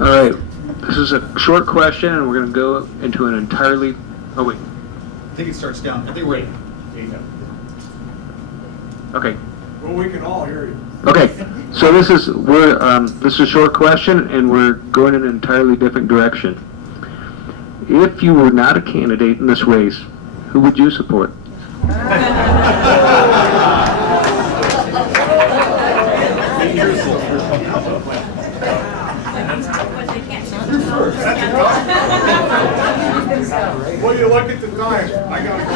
All right, this is a short question, and we're going to go into an entirely. Oh wait. I think it starts down. I think we're ready. Okay. Well, we can all hear you. Okay. So this is this is a short question, and we're going in an entirely different direction. If you were not a candidate in this race, who would you support? Well, you look at the time. I gotta go.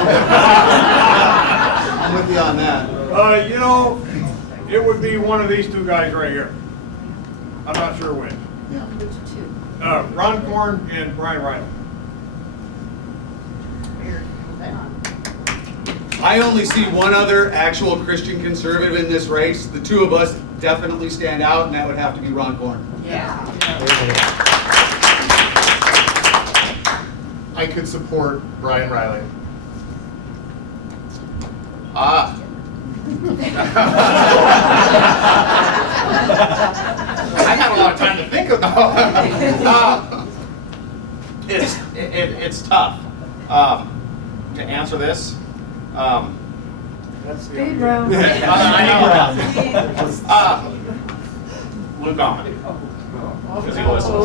I'm with you on that. You know, it would be one of these two guys right here. I'm not sure which. Ron Korn and Brian Riley. I only see one other actual Christian conservative in this race. The two of us definitely stand out, and that would have to be Ron Korn. Yeah. I could support Brian Riley. Ah. I had a lot of time to think about it. It's tough to answer this. That's the Speed idea. round. I know. Luke Almond. Because he listens.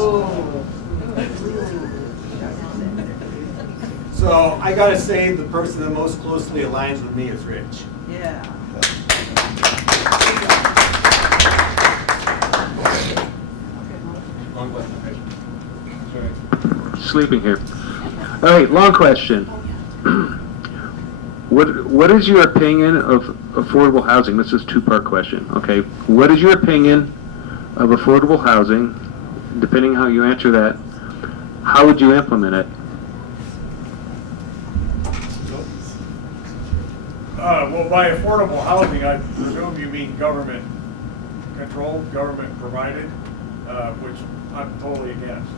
So I gotta say, the person that most closely aligns with me is Rich. Yeah. Sleeping here. All right, long question. What is your opinion of affordable housing? This is a two-part question. Okay, what is your opinion of affordable housing? Depending how you answer that, how would you implement it? Well, by affordable housing, I presume you mean government controlled, government provided, which I'm totally against.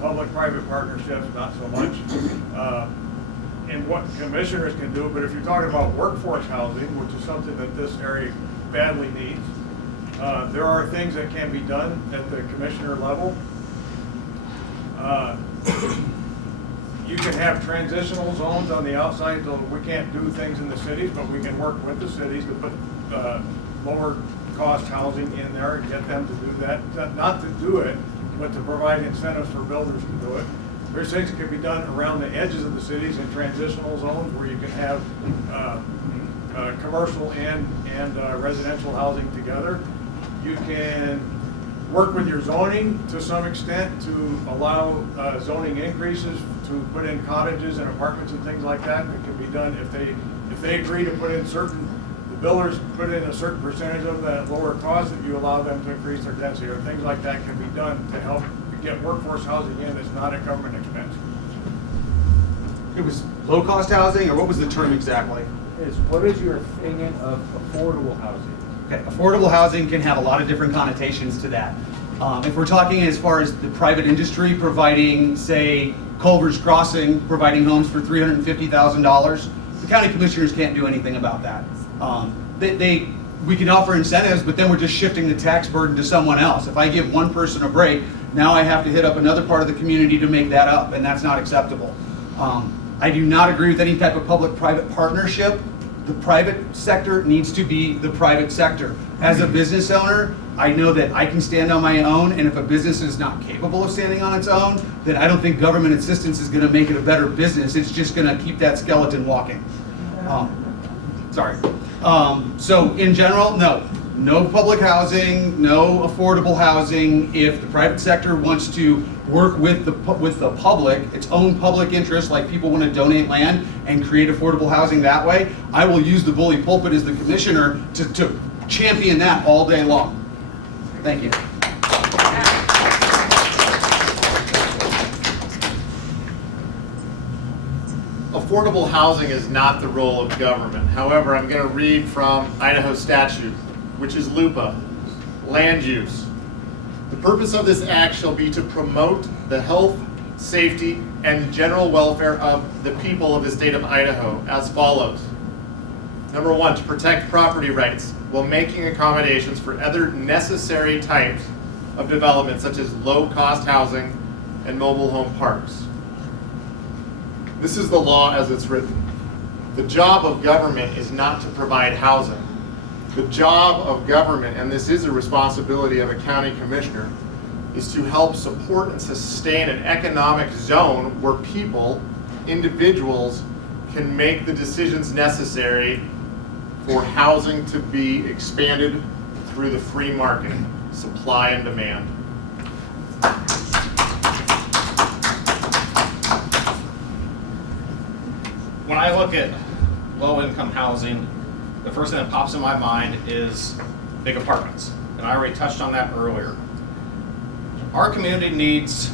Public-private partnerships, not so much. And what commissioners can do, but if you're talking about workforce housing, which is something that this area badly needs, there are things that can be done at the commissioner level. You can have transitional zones on the outside, so we can't do things in the cities, but we can work with the cities to put lower cost housing in there and get them to do that. Not to do it, but to provide incentives for builders to do it. There's things that can be done around the edges of the cities in transitional zones where you can have commercial and residential housing together. You can work with your zoning to some extent to allow zoning increases to put in cottages and apartments and things like that. It can be done if they agree to put in the builders put in a certain percentage of that lower cost, that you allow them to increase their density, or things like that can be done to help get workforce housing in that's not a government expense. It was low-cost housing, or what was the term exactly? What is your opinion of affordable housing? Okay, affordable housing can have a lot of different connotations to that. If we're talking as far as the private industry providing, say, Culver's Crossing, providing homes for $350,000, the county commissioners can't do anything about that. We can offer incentives, but then we're just shifting the tax burden to someone else. If I give one person a break, now I have to hit up another part of the community to make that up, and that's not acceptable. I do not agree with any type of public-private partnership. The private sector needs to be the private sector. As a business owner, I know that I can stand on my own, and if a business is not capable of standing on its own, then I don't think government assistance is going to make it a better business. It's just going to keep that skeleton walking. So in general, no public housing, no affordable housing. If the private sector wants to work with the public, its own public interest, like people want to donate land and create affordable housing that way, I will use the bully pulpit as the commissioner to champion that all day long. Thank you. Affordable housing is not the role of government. However, I'm going to read from Idaho statute, which is LUPA, land use. The purpose of this act shall be to promote the health, safety, and general welfare of the people of the state of Idaho as follows. Number one, to protect property rights while making accommodations for other necessary types of development such as low-cost housing and mobile home parks. This is the law as it's written. The job of government is not to provide housing. The job of government, and this is a responsibility of a county commissioner, is to help support and sustain an economic zone where people, individuals, can make the decisions necessary for housing to be expanded through the free market, supply and demand. When I look at low-income housing, the first thing that pops in my mind is big apartments, and I already touched on that earlier. Our community needs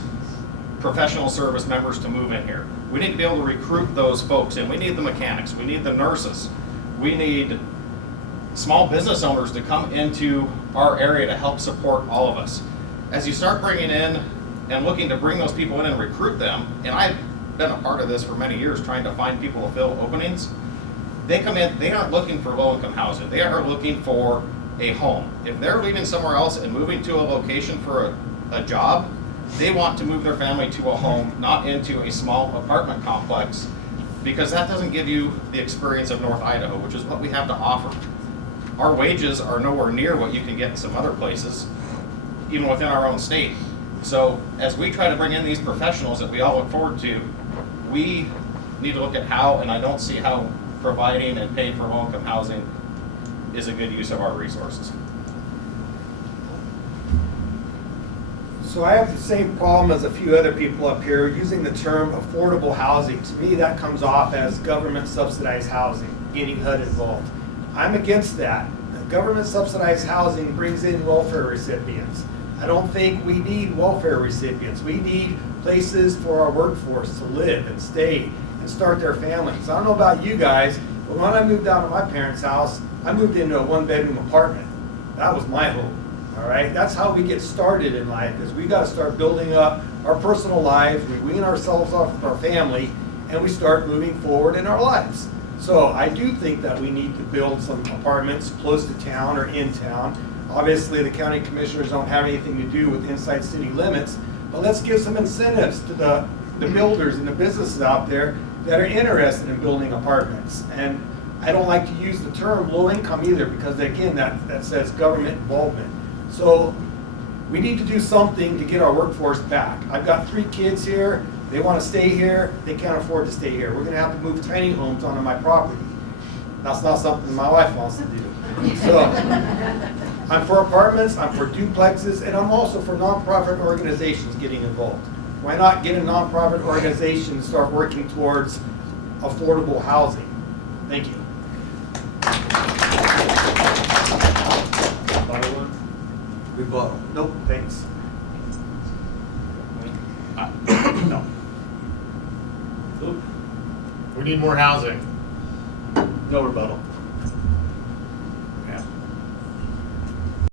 professional service members to move in here. We need to be able to recruit those folks, and we need the mechanics, we need the nurses, we need small business owners to come into our area to help support all of us. As you start bringing in and looking to bring those people in and recruit them, and I've been a part of this for many years, trying to find people to fill openings, they come in, they aren't looking for low-income housing, they are looking for a home. If they're leaving somewhere else and moving to a location for a job, they want to move their family to a home, not into a small apartment complex, because that doesn't give you the experience of North Idaho, which is what we have to offer. Our wages are nowhere near what you can get in some other places, even within our own state. So as we try to bring in these professionals that we all look forward to, we need to look at how, and I don't see how providing and paying for low-income housing is a good use of our resources. So I have the same problem as a few other people up here using the term affordable housing. To me, that comes off as government subsidized housing, getting HUD involved. I'm against that. Government subsidized housing brings in welfare recipients. I don't think we need welfare recipients. We need places for our workforce to live and stay and start their families. I don't know about you guys, but when I moved out of my parents' house, I moved into a one-bedroom apartment. That was my home. All right, that's how we get started in life, is we got to start building up our personal lives, we wean ourselves off of our family, and we start moving forward in our lives. So I do think that we need to build some apartments close to town or in town. Obviously, the county commissioners don't have anything to do with inside city limits, but let's give some incentives to the builders and the businesses out there that are interested in building apartments. And I don't like to use the term low income either, because again, that says government involvement. So we need to do something to get our workforce back. I've got 3 kids here. They want to stay here. They can't afford to stay here. We're going to have to move tiny homes onto my property. That's not something my wife wants to do. So I'm for apartments, I'm for duplexes, and I'm also for nonprofit organizations getting involved. Why not get a nonprofit organization to start working towards affordable housing? Thank you. Rebuttal. Nope, thanks. No. We need more housing. No rebuttal.